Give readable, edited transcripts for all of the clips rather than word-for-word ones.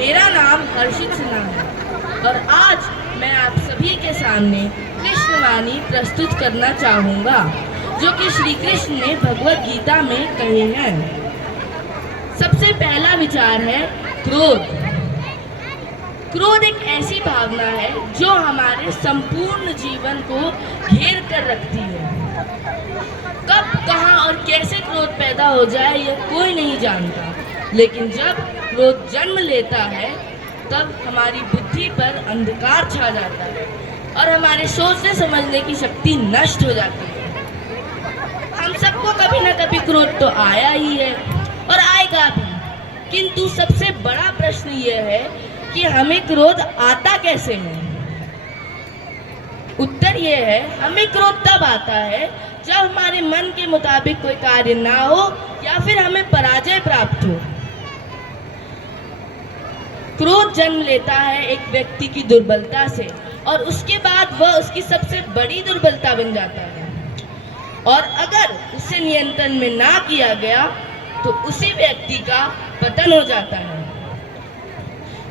मेरा नाम हर्षित सिन्हा है और आज मैं आप सभी के सामने कृष्णवाणी प्रस्तुत करना चाहूँगा जो कि श्री कृष्ण ने भगवत गीता में कहे हैं। सबसे पहला विचार है क्रोध। क्रोध एक ऐसी भावना है जो हमारे संपूर्ण जीवन को घेर कर रखती है। कब, कहाँ और कैसे क्रोध पैदा हो जाए यह कोई नहीं जानता, लेकिन जब क्रोध जन्म लेता है तब हमारी बुद्धि पर अंधकार छा जाता है और हमारे सोचने समझने की शक्ति नष्ट हो जाती है। हम सबको कभी न कभी क्रोध तो आया ही है और आएगा भी, किंतु सबसे बड़ा प्रश्न यह है कि हमें क्रोध आता कैसे है। उत्तर यह है, हमें क्रोध तब आता है जब हमारे मन के मुताबिक कोई कार्य ना हो या फिर हमें पराजय प्राप्त हो। क्रोध जन्म लेता है एक व्यक्ति की दुर्बलता से और उसके बाद वह उसकी सबसे बड़ी दुर्बलता बन जाता है और अगर उसे नियंत्रण में ना किया गया तो उसी व्यक्ति का पतन हो जाता है।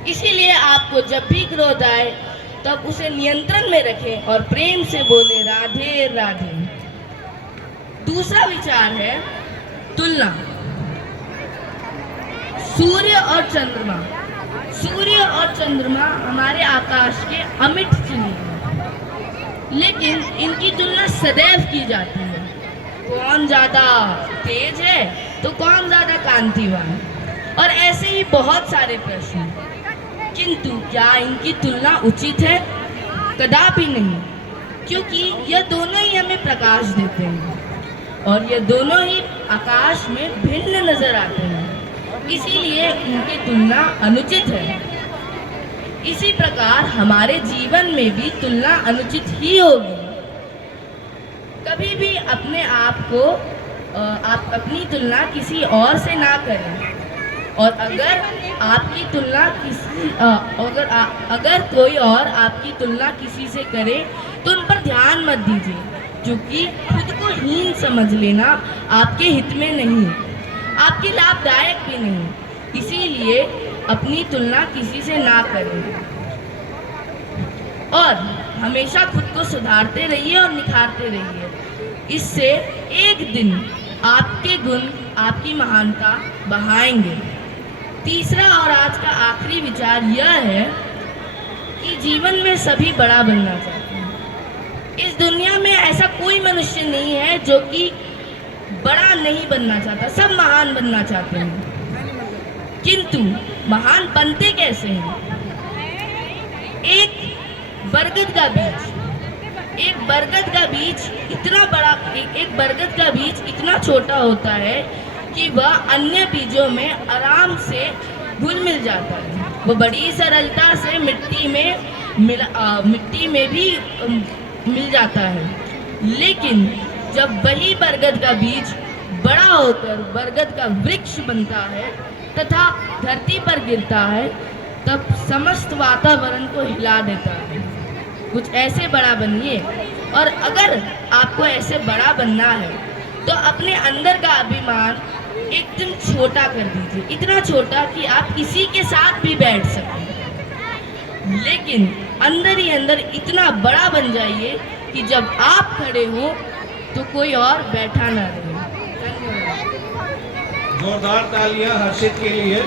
इसीलिए आपको जब भी क्रोध आए तब उसे नियंत्रण में रखें और प्रेम से बोले राधे राधे। दूसरा विचार है तुलना। सूर्य और चंद्रमा। सूर्य और चंद्रमा हमारे आकाश के अमिट चिन्ह हैं, लेकिन इनकी तुलना सदैव की जाती है। कौन ज्यादा तेज है तो कौन ज्यादा कांतिवान, और ऐसे ही बहुत सारे प्रश्न। किंतु क्या इनकी तुलना उचित है? कदापि नहीं, क्योंकि यह दोनों ही हमें प्रकाश देते हैं और यह दोनों ही आकाश में भिन्न नजर आते हैं, इसीलिए इनकी तुलना अनुचित है। इसी प्रकार हमारे जीवन में भी तुलना अनुचित ही होगी। कभी भी अपने आप को आप अपनी तुलना किसी और से ना करें, और अगर आपकी तुलना अगर कोई और आपकी तुलना किसी से करे तो उन पर ध्यान मत दीजिए, क्योंकि खुद को हीन समझ लेना आपके हित में नहीं, आपके लाभदायक भी नहीं। इसीलिए अपनी तुलना किसी से ना करें और हमेशा खुद को सुधारते रहिए और निखारते रहिए। इससे एक दिन आपके गुण आपकी महानता बढ़ाएंगे। तीसरा और आज का आखिरी विचार यह है कि जीवन में सभी बड़ा बनना चाहते हैं। इस दुनिया में ऐसा कोई मनुष्य नहीं है जो कि बड़ा नहीं बनना चाहता, सब महान बनना चाहते हैं। किंतु महान बनते कैसे हैं? एक बरगद का बीज इतना बड़ा, एक बरगद का बीज इतना छोटा होता है कि वह अन्य बीजों में आराम से घुल मिल जाता है। वह बड़ी सरलता से मिट्टी में भी मिल जाता है। लेकिन जब वही बरगद का बीज बड़ा होकर बरगद का वृक्ष बनता है तथा धरती पर गिरता है, तब समस्त वातावरण को हिला देता है। कुछ ऐसे बड़ा बनिए, और अगर आपको ऐसे बड़ा बनना है तो अपने अंदर का अभिमान एकदम छोटा कर दीजिए, इतना छोटा कि आप किसी के साथ भी बैठ सकें, लेकिन अंदर ही अंदर इतना बड़ा बन जाइए कि जब आप खड़े हो तो कोई और बैठा ना रहे। जोरदार तालियां हर्षित के लिए।